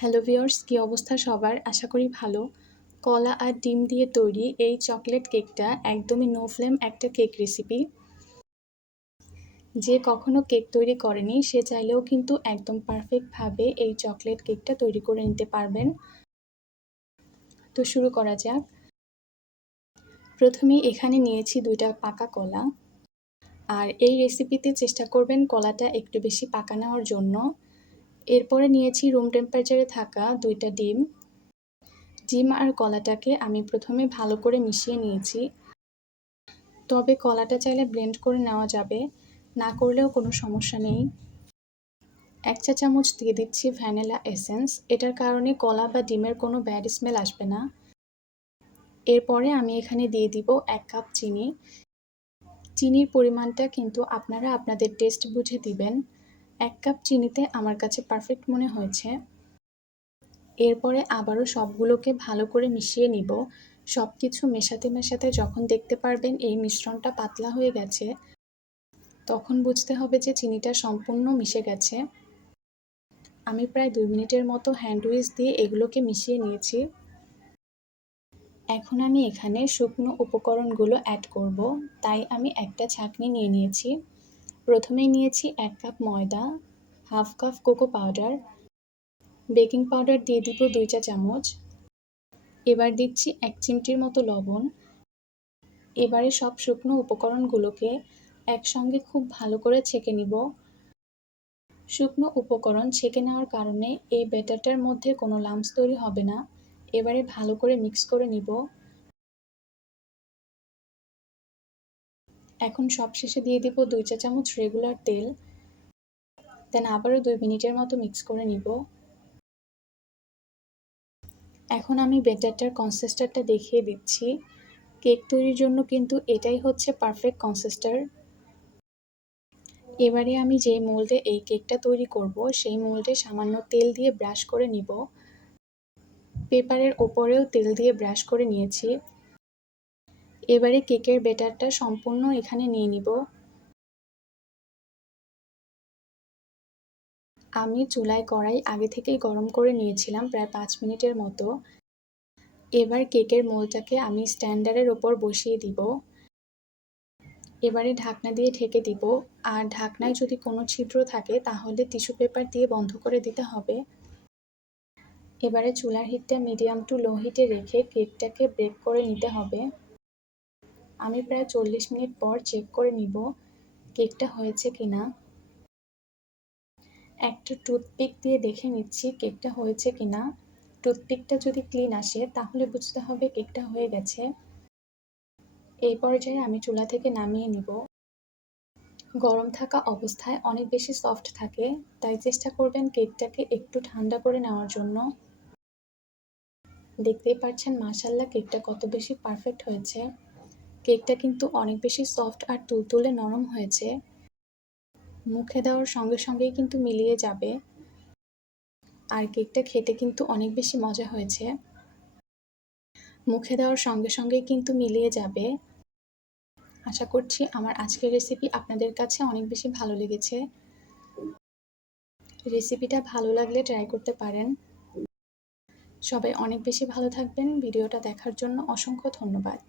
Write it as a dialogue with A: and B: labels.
A: Hello viewers, কী অবস্থা সবার? আশা করি ভালো। কলা আর ডিম দিয়ে তৈরি এই চকলেট কেকটা একদমই নো ফ্লেম একটা কেক রেসিপি যে কখনো কেক তৈরি করেনি, সে চাইলেও কিন্তু একদম পারফেক্টভাবে এই চকলেট কেকটা তৈরি করে নিতে পারবেন। তো শুরু করা যাক। প্রথমেই এখানে নিয়েছি দুইটা পাকা কলা। আর এই রেসিপিতে চেষ্টা করবেন কলাটা একটু বেশি পাকা নেওয়ার জন্য। এরপরে নিয়েছি রুম টেম্পারেচারে থাকা দুইটা ডিম। ডিম আর কলাটাকে আমি প্রথমে ভালো করে মিশিয়ে নিয়েছি। তবে কলাটা চাইলে ব্লেন্ড করে নেওয়া যাবে, না করলেও কোনো সমস্যা নেই। এক চা চামচ দিয়ে দিচ্ছি ভ্যানিলা এসেন্স এটার কারণে কলা বা ডিমের কোনো ব্যাড স্মেল আসবে না। এরপরে আমি এখানে দিয়ে দিব এক কাপ চিনি। চিনির পরিমাণটা কিন্তু আপনারা আপনাদের টেস্ট বুঝে দিবেন। এক কাপ চিনিতে আমার কাছে পারফেক্ট মনে হয়েছে। এরপরে আবারও সবগুলোকে ভালো করে মিশিয়ে নিব। সব কিছু মেশাতে মেশাতে যখন দেখতে পারবেন এই মিশ্রণটা পাতলা হয়ে গেছে, তখন বুঝতে হবে যে চিনিটা সম্পূর্ণ মিশে গেছে। আমি প্রায় দুই মিনিটের মতো হ্যান্ড উইচ দিয়ে এগুলোকে মিশিয়ে নিয়েছি। এখন আমি এখানে শুকনো উপকরণগুলো অ্যাড করব। তাই আমি একটা ছাঁকনি নিয়ে নিয়েছি। প্রথমেই নিয়েছি এক কাপ ময়দা, half cup cocoa powder, baking powder দিয়ে দিব দুই চা চামচ। এবার দিচ্ছি এক চিমটির মতো লবণ। এবারে সব শুকনো উপকরণগুলোকে একসঙ্গে খুব ভালো করে ছেঁকে নিব। শুকনো উপকরণ ছেঁকে নেওয়ার কারণে এই ব্যাটারটার মধ্যে কোনো লামস তৈরি হবে না। এবারে ভালো করে মিক্স করে নিব। এখন সব শেষে দিয়ে দিব দুই চা চামচ রেগুলার তেল। দেন আবারও দুই মিনিটের মতো মিক্স করে নিব। এখন আমি বেটারটার কনসিস্টারটা দেখিয়ে দিচ্ছি। কেক তৈরির জন্য কিন্তু এটাই হচ্ছে পারফেক্ট কনসিস্টার এবারে আমি যে মোল্ডে এই কেকটা তৈরি করব, সেই মোল্ডে সামান্য তেল দিয়ে ব্রাশ করে নিব। পেপারের ওপরেও তেল দিয়ে ব্রাশ করে নিয়েছি। এবারে কেকের বেটারটা সম্পূর্ণ এখানে নিয়ে নিব। আমি চুলায় কড়াই আগে থেকেই গরম করে নিয়েছিলাম প্রায় পাঁচ মিনিটের মতো। এবার কেকের মোলটাকে আমি স্ট্যান্ডারের ওপর বসিয়ে দিব। এবারে ঢাকনা দিয়ে ঢেকে দিব। আর ঢাকনায় যদি কোনো ছিদ্র থাকে তাহলে টিস্যু পেপার দিয়ে বন্ধ করে দিতে হবে। এবারে চুলার হিটটা মিডিয়াম টু লো হিটে রেখে কেকটাকে ব্রেক করে নিতে হবে। আমি প্রায় চল্লিশ মিনিট পর চেক করে নিব কেকটা হয়েছে কি না একটা টুথপিক দিয়ে দেখে নিচ্ছি কেকটা হয়েছে কি না টুথপিকটা যদি ক্লিন আসে, তাহলে বুঝতে হবে কেকটা হয়ে গেছে। এই পর্যায়ে আমি চুলা থেকে নামিয়ে নিব। গরম থাকা অবস্থায় অনেক বেশি সফট থাকে, তাই চেষ্টা করবেন কেকটাকে একটু ঠান্ডা করে নেওয়ার জন্য। দেখতেই পাচ্ছেন মাসাল্লা কেকটা কত বেশি পারফেক্ট হয়েছে। কেকটা কিন্তু অনেক বেশি সফট আর তুলতুলে নরম হয়েছে। মুখে দেওয়ার সঙ্গে সঙ্গেই কিন্তু মিলিয়ে যাবে। আর কেকটা খেতে কিন্তু অনেক বেশি মজা হয়েছে। মুখে দেওয়ার সঙ্গে সঙ্গেই কিন্তু মিলিয়ে যাবে। আশা করছি আমার আজকের রেসিপি আপনাদের কাছে অনেক বেশি ভালো লেগেছে। রেসিপিটা ভালো লাগলে ট্রাই করতে পারেন। সবাই অনেক বেশি ভালো থাকবেন। ভিডিওটা দেখার জন্য অসংখ্য ধন্যবাদ।